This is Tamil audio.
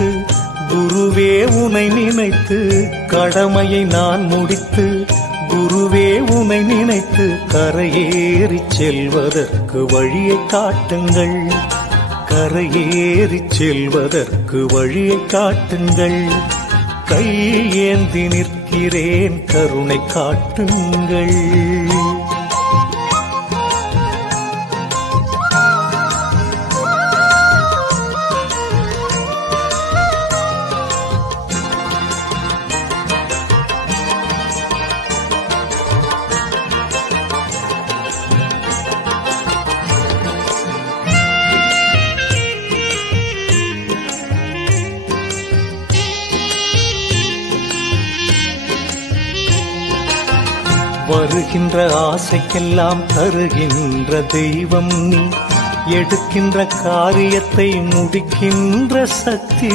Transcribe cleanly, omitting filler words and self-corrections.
நினைத்து குருவே உனை நினைத்து கடமையை நான் முடித்து குருவே உனை நினைத்து கரையேறி செல்வதற்கு வழியை காட்டுங்கள் கரையேறி செல்வதற்கு வழியை காட்டுங்கள் கையேந்தி நிற்கிறேன் கருணை காட்டுங்கள் வருகின்ற ஆசைக்கெல்லாம் தருகின்ற தெய்வம் நீ எடுக்கின்ற காரியத்தை முடிக்கின்ற சக்தி